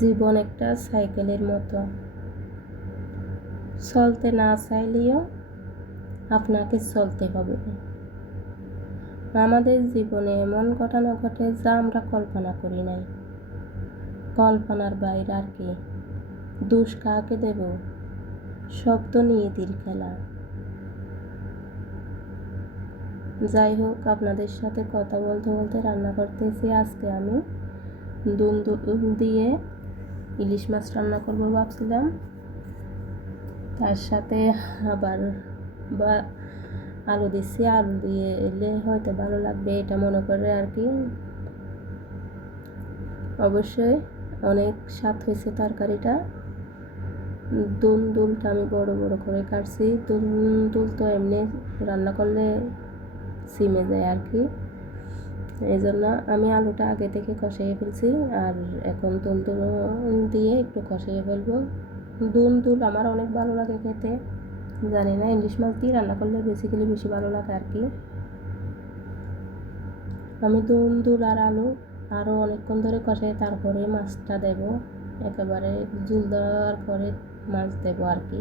জীবন একটা সাইকেলের মতো, চলতে না চাইলেও আপনাকে চলতে হবে। আমাদের জীবনে এমন ঘটনা ঘটে যা আমরা কল্পনা করি নাই। কল্পনার বাইরে আর কি, দোষ কাকে দেব? সব তো নিয়তির খেলা। যাই হোক, আপনাদের সাথে কথা বলতে বলতে রান্না করতেছি। আজকে আমি দুল দিয়ে ইলিশ মাছ রান্না করবো ভাবছিলাম। তার সাথে আবার বা আলু দিচ্ছি, আলু দিয়ে এলে হয়তো ভালো লাগবে এটা মনে করে আর কি। অবশ্যই অনেক স্বাদ হয়েছে তরকারিটা। দুলটা আমি বড় বড় করে কাটছি। দুল তো এমনি রান্না করলে সিমে যায় আর কি, এই জন্য আমি আলুটা আগে থেকে কষিয়ে ফেলছি। আর এখন দুল দিয়ে একটু কষিয়ে ফেলবো। দুল আমার অনেক ভালো লাগে খেতে। জানি না, ইলিশ মাছ দিয়ে রান্না করলে বেসিক্যালি বেশি ভালো লাগে আর কি। আমি দুল আর আলু আরও অনেকক্ষণ ধরে কষাই, তারপরে মাছটা দেব। একেবারে জল দেওয়ার পরে মাছ দেব আর কি।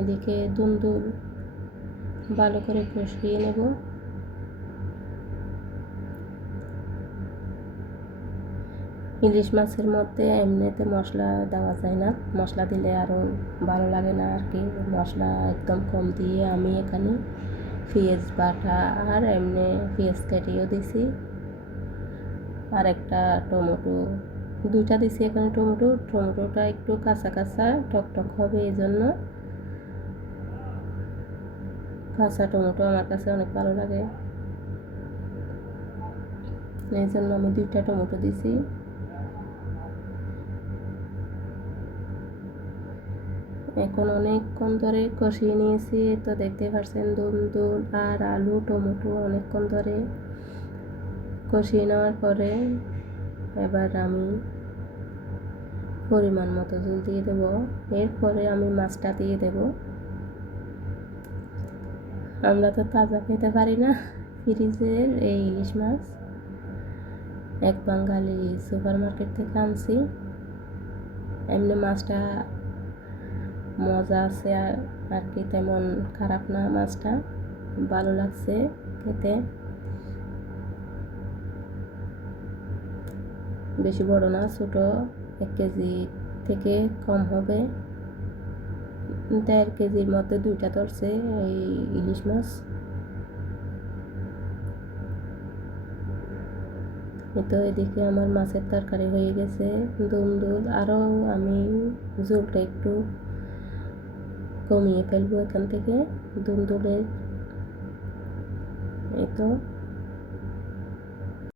এদিকে দুল ভালো করে কষিয়ে নেব। ইলিশ মাছের মধ্যে এমনিতে মশলা দেওয়া যায় না, মশলা দিলে আরও ভালো লাগে না আর কি। মশলা একদম কম দিয়ে আমি এখানে পেঁয়াজ বাটা আর এমনি পেঁয়াজ কেটেও দিছি, আর একটা টমেটো, দুইটা দিছি এখানে। টমেটোটা একটু কাঁচা কাঁচা টক হবে, এই জন্য কাঁচা টমেটো আমার কাছে অনেক ভালো লাগে, এই জন্য আমি দুইটা টমেটো দিছি। এখন অনেকক্ষণ ধরে কষিয়ে নিয়েছি, তো দেখতে পাচ্ছেন দুল আর আলু টমেটো অনেকক্ষণ ধরে কষিয়ে নেওয়ার পরে এবার আমি পরিমাণ মতো জল দিয়ে দেবো। এরপরে আমি মাছটা দিয়ে দেব। আমরা তো তাজা খেতে পারি না, ফ্রিজের এই ইলিশ মাছ এক বাঙালি সুপার মার্কেট থেকে আনছি। এমনি মাছটা মজা আছে আর কি, তেমন খারাপ না, মাছটা ভালো লাগছে খেতে। বেশি বড় না, ছোট, 1 কেজি থেকে কম হবে। 1.5 কেজির মধ্যে দুইটা ধরছে এই ইলিশ মাছ। তো এদিকে আমার মাছের তরকারি হয়ে গেছে। দুল আরও আমি ঝোলটা একটু কমিয়ে ফেলবো এখান থেকে দুলের। এই তো